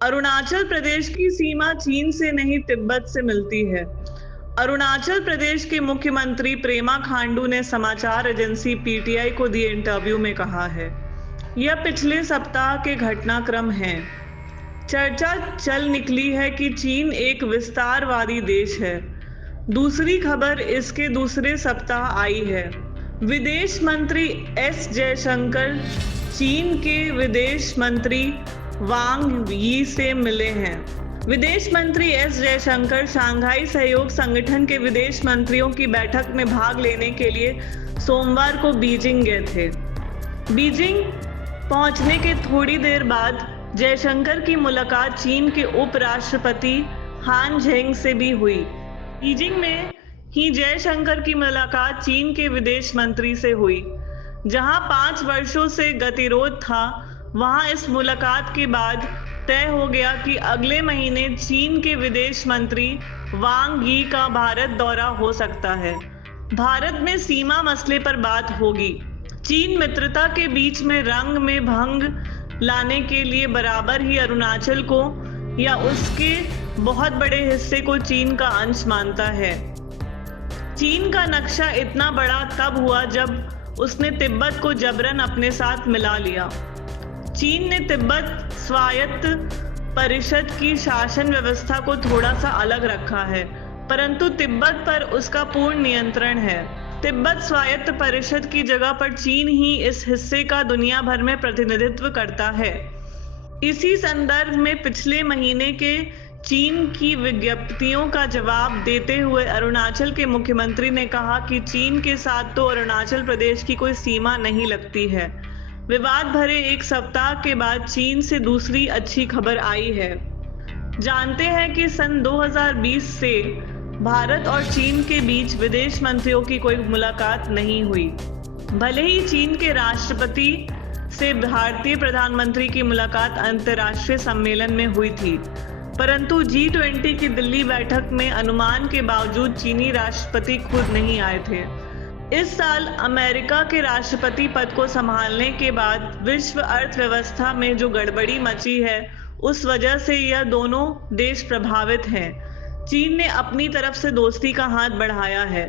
अरुणाचल प्रदेश की सीमा चीन से नहीं तिब्बत से मिलती है। अरुणाचल प्रदेश के मुख्यमंत्री पेमा खांडू ने समाचार एजेंसी पीटीआई को दिए इंटरव्यू में कहा है, यह पिछले सप्ताह के घटनाक्रम हैं। चर्चा चल निकली है कि चीन एक विस्तारवादी देश है। दूसरी खबर इसके दूसरे सप्ताह आई है। विदेश मंत्री एस जयशंकर चीन के विदेश मंत्री वांग यी से मिले हैं। विदेश मंत्री एस जयशंकर शंघाई सहयोग संगठन के विदेश मंत्रियों की बैठक में भाग लेने के लिए सोमवार को बीजिंग गए थे। बीजिंग पहुंचने के थोड़ी देर बाद जयशंकर की मुलाकात चीन के उपराष्ट्रपति हान झेंग से भी हुई। बीजिंग में ही जयशंकर की मुलाकात चीन के विदेश मंत्री से हुई। जहां 5 वर्षों से गतिरोध था, वहां इस मुलाकात के बाद तय हो गया कि अगले महीने चीन के विदेश मंत्री वांग यी का भारत दौरा हो सकता है। भारत में सीमा मसले पर बात होगी। चीन मित्रता के बीच में रंग में भंग लाने के लिए बराबर ही अरुणाचल को या उसके बहुत बड़े हिस्से को चीन का अंश मानता है। चीन का नक्शा इतना बड़ा तब हुआ जब उसने तिब्बत को जबरन अपने साथ मिला लिया। चीन ने तिब्बत स्वायत्त परिषद की शासन व्यवस्था को थोड़ा सा अलग रखा है, परंतु तिब्बत पर उसका पूर्ण नियंत्रण है। तिब्बत स्वायत्त परिषद की जगह पर चीन ही इस हिस्से का दुनिया भर में प्रतिनिधित्व करता है। इसी संदर्भ में पिछले महीने के चीन की विज्ञप्तियों का जवाब देते हुए अरुणाचल के मुख्यमंत्री ने कहा कि चीन के साथ तो अरुणाचल प्रदेश की कोई सीमा नहीं लगती है। विवाद भरे एक सप्ताह के बाद चीन से दूसरी अच्छी खबर आई है। जानते हैं कि सन 2020 से भारत और चीन के बीच विदेश मंत्रियों की कोई मुलाकात नहीं हुई। भले ही चीन के राष्ट्रपति से भारतीय प्रधानमंत्री की मुलाकात अंतर्राष्ट्रीय सम्मेलन में हुई थी, परंतु G20 की दिल्ली बैठक में अनुमान के बावजूद चीनी राष्ट्रपति खुद नहीं आए थे। इस साल अमेरिका के राष्ट्रपति पद को संभालने के बाद विश्व अर्थव्यवस्था में जो गड़बड़ी मची है, उस वजह से यह दोनों देश प्रभावित हैं। चीन ने अपनी तरफ से दोस्ती का हाथ बढ़ाया है।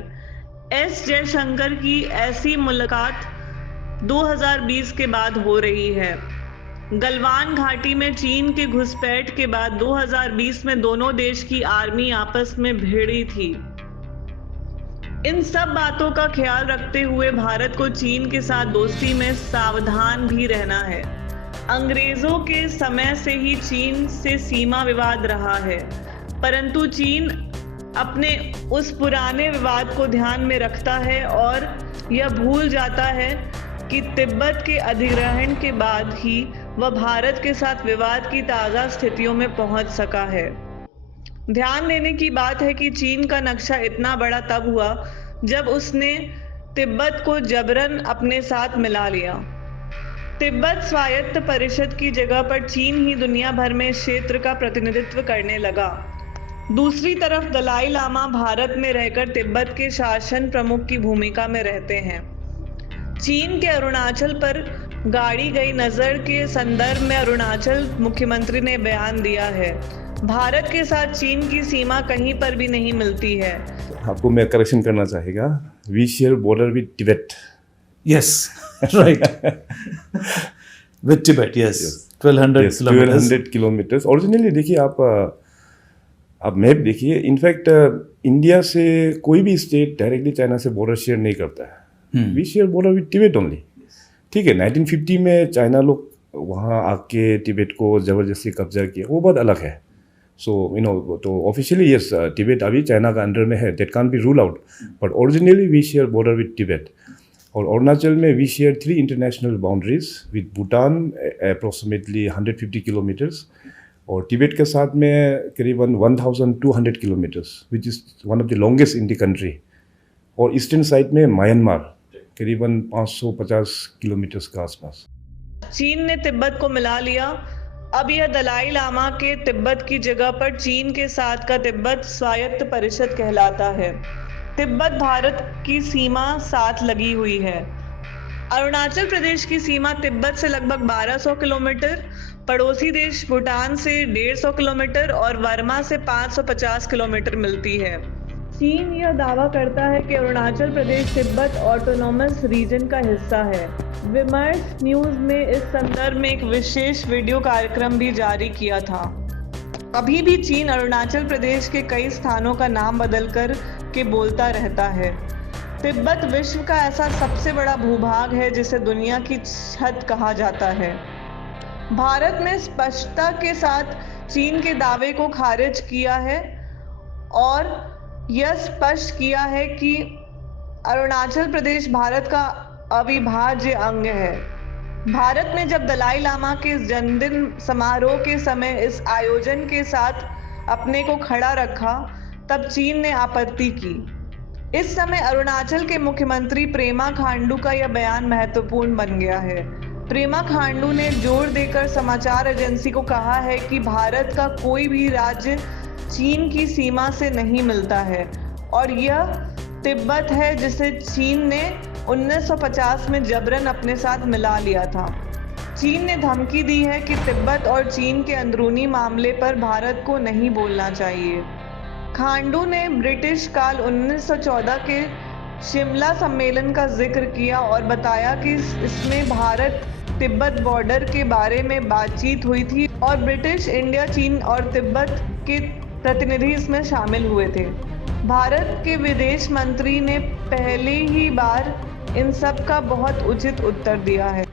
एस जयशंकर की ऐसी मुलाकात 2020 के बाद हो रही है। गलवान घाटी में चीन के घुसपैठ के बाद 2020 में दोनों देश की आर्मी आपस में भिड़ी थी। इन सब बातों का ख्याल रखते हुए भारत को चीन के साथ दोस्ती में सावधान भी रहना है। अंग्रेजों के समय से ही चीन से सीमा विवाद रहा है, परंतु चीन अपने उस पुराने विवाद को ध्यान में रखता है और यह भूल जाता है कि तिब्बत के अधिग्रहण के बाद ही वह भारत के साथ विवाद की ताज़ा स्थितियों में पहुंच सका है। ध्यान देने की बात है कि चीन का नक्शा इतना बड़ा तब हुआ जब उसने तिब्बत को जबरन अपने साथ मिला लिया। तिब्बत स्वायत्त परिषद की जगह पर चीन ही दुनिया भर में क्षेत्र का प्रतिनिधित्व करने लगा। दूसरी तरफ दलाई लामा भारत में रहकर तिब्बत के शासन प्रमुख की भूमिका में रहते हैं। चीन के अरुणाचल पर गाड़ी गई नजर के संदर्भ में अरुणाचल मुख्यमंत्री ने बयान दिया है, भारत के साथ चीन की सीमा कहीं पर भी नहीं मिलती है। आपको मैं करेक्शन करना चाहेगा, we share border with Tibet. Yes, right. With Tibet, yes. 1200 kilometers. 1200 kilometres. Originally देखिए आप मैप देखिए, इनफैक्ट इंडिया से कोई भी स्टेट डायरेक्टली चाइना से बॉर्डर शेयर नहीं करता है। We share border with Tibet only. ठीक है, 1950 में चाइना लोग वहाँ आके तिब्बत को ज़बरदस्ती कब्जा किया, वो बहुत अलग है। सो तो ऑफिशियली यस, तिब्बत अभी चाइना का अंडर में है, that can't be rule out, but originally we share border with Tibet. और अरुणाचल में we share 3 international boundaries with Bhutan approximately 150 kilometres, और तिब्बत के साथ में करीबन 1200 kilometres, which is one of the longest in the country. और ईस्टर्न साइड में म्यांमार करीबन 550 किलोमीटर्स के आसपास। चीन ने तिब्बत को मिला लिया। अब यह दलाई लामा के तिब्बत की जगह पर चीन के साथ का तिब्बत स्वायत्त परिषद कहलाता है। तिब्बत भारत की सीमा साथ लगी हुई है। अरुणाचल प्रदेश की सीमा तिब्बत से लगभग 1200 किलोमीटर, पड़ोसी देश भूटान से 150 किलोमीटर और वर्मा से 550 किलोमीटर मिलती है। चीन यह दावा करता है कि अरुणाचल प्रदेश तिब्बत ऑटोनॉमस रीजन का हिस्सा है। विमर्श न्यूज ने इस संदर्भ में एक विशेष वीडियो कार्यक्रम भी जारी किया था। अभी भी चीन अरुणाचल प्रदेश के कई स्थानों का नाम बदलकर के बोलता रहता है। तिब्बत विश्व का ऐसा सबसे बड़ा भूभाग है जिसे दुनिया की छत कहा जाता है। भारत ने स्पष्टता के साथ चीन के दावे को खारिज किया है और यह स्पष्ट किया है कि अरुणाचल प्रदेश भारत का अविभाज्य अंग है। भारत ने जब दलाई लामा के जन्मदिन समारोह के समय इस आयोजन के साथ अपने को खड़ा रखा, तब चीन ने आपत्ति की। इस समय अरुणाचल के मुख्यमंत्री प्रेमा खांडू का यह बयान महत्वपूर्ण बन गया है। प्रेमा खांडू ने जोर देकर समाचार एजेंसी को कहा है कि भारत का कोई भी राज्य चीन की सीमा से नहीं मिलता है और यह तिब्बत है जिसे चीन ने 1950 में जबरन अपने साथ मिला लिया था। चीन ने धमकी दी है कि तिब्बत और चीन के अंदरूनी मामले पर भारत को नहीं बोलना चाहिए। खांडू ने ब्रिटिश काल 1914 के शिमला सम्मेलन का जिक्र किया और बताया कि इसमें भारत तिब्बत बॉर्डर के बारे में बातचीत हुई थी और ब्रिटिश इंडिया, चीन और तिब्बत के प्रतिनिधि इसमें शामिल हुए थे। भारत के विदेश मंत्री ने पहली ही बार इन सब का बहुत उचित उत्तर दिया है।